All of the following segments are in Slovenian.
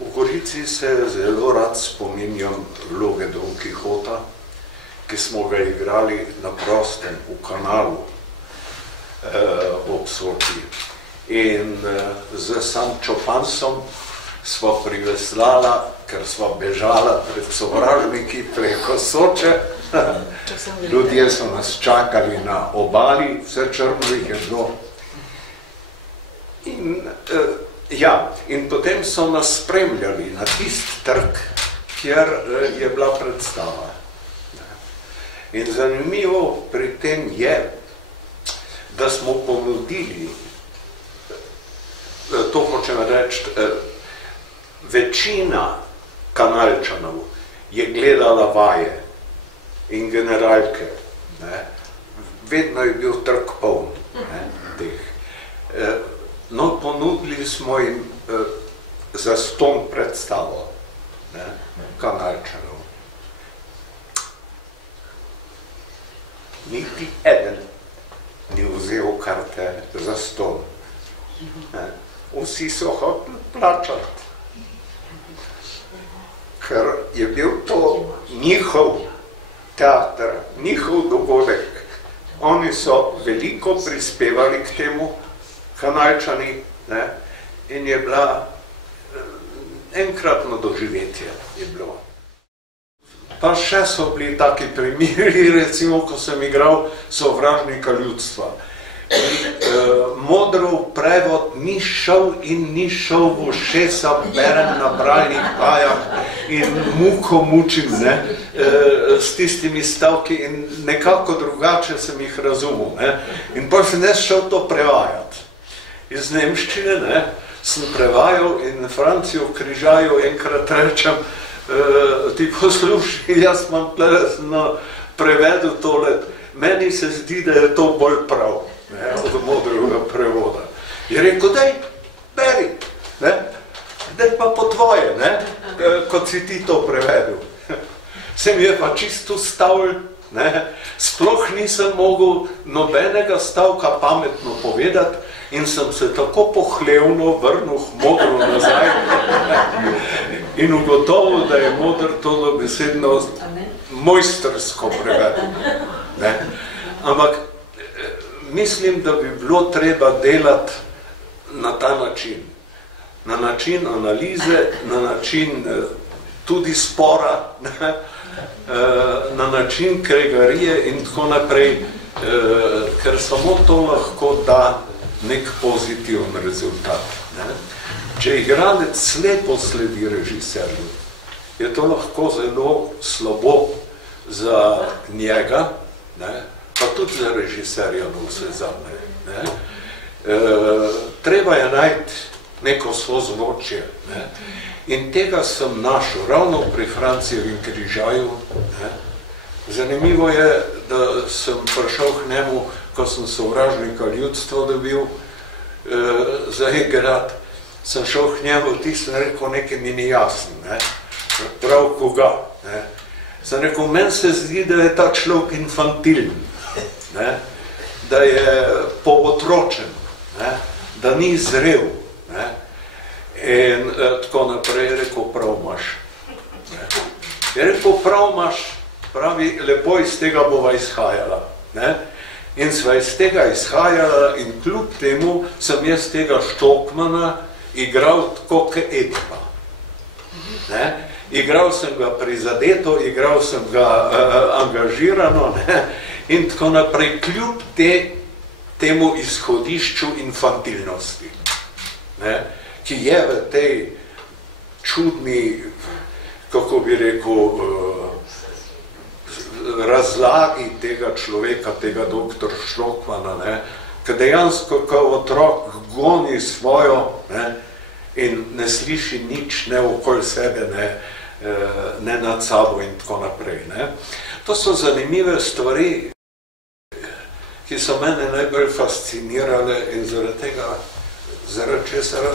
V Gorici se zelo rad spominjam vloge Don Kihota, ki smo ga igrali na prostem v Kanalu ob Soti. In z Sančo Pansom sva priveslala, ker sva bežala pred sovražniki preko Soče. Ljudje so nas čakali na obali, vse črno jih je bilo. In potem so nas spremljali na tist trg, kjer je bila predstava. In zanimivo pri tem je, da smo ponudili, to hočem reči, večina Kanalčanov je gledala vaje in generalke. Vedno je bil trg poln teh. No, ponudili smo jim zastonj predstavo Kanalčanov. Niti eden ni vzel karte zastonj. Vsi so hoteli plačati, ker je bil to njihov teater, njihov dogodek. Oni so veliko prispevali k temu, Kanalčani, in je bila enkratno doživetje je bilo. Pa še so bili taki primeri, recimo, ko sem igral Sovražnika ljudstva. Modrov prevod ni šel in ni šel v ušesa, berem na bralnih vajah in muko mučim s tistimi stavki in nekako drugače sem jih razumel. In pa sem jaz šel to prevajati. Iz nemščine sem prevajal in Francijo Križaju enkrat rečem, ti poslušaj, jaz imam na prevedu tole, meni se zdi, da je to bolj prav od modrega prevoda. Je rekel, daj, beri, daj pa po tvoje, kot si ti to prevedel. Se mi je pa čisto stavil, sploh nisem mogel nobenega stavka pametno povedati in sem se tako pohlevno vrnil modro nazaj in ugotovil, da je modr to dobesedno mojstrsko prevedel. Ampak mislim, da bi bilo treba delati na ta način. Na način analize, na način tudi spora, na način kregarije in tako naprej, ker samo to lahko da nek pozitiven rezultat. Če igralec slepo sledi režiserju, je to lahko zelo slabo za njega, pa tudi za režiserja na vse zadnje. Treba je najti neko sozvočje. In tega sem našel ravno pri Francijevem Križaju. Zanimivo je, da sem prišel k njemu, ko sem Sovražnika ljudstva dobil za igrati, sem šel k njemu, ti sem rekel, nekaj mi ni jasno, prav koga. Sem rekel, meni se zdi, da je ta človek infantilen, da je pootročen, da ni zrel. In tako naprej je rekel, prav imaš. Je rekel, prav imaš, pravi, lepo iz tega bova izhajala. In sva iz tega izhajala in kljub temu sem jaz tega Štokmana igral tako kot Edipa. Igral sem ga prizadeto, igral sem ga angažirano in tako naprej, kljub temu izhodišču infantilnosti, ki je v tej čudni, kako bi rekel, razlagi tega človeka, tega doktor Štokmana, ki dejansko kot otrok goni svojo in ne sliši nič, ne okoli sebe, ne nad sabo in tako naprej. To so zanimive stvari, ki so mene najbolj fascinirale in zaradi tega, zaradi česar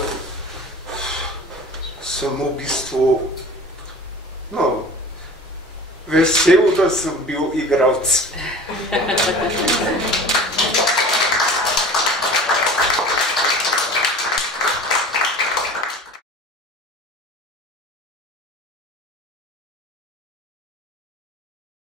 sem v bistvu, vesel, da sem bil igralec.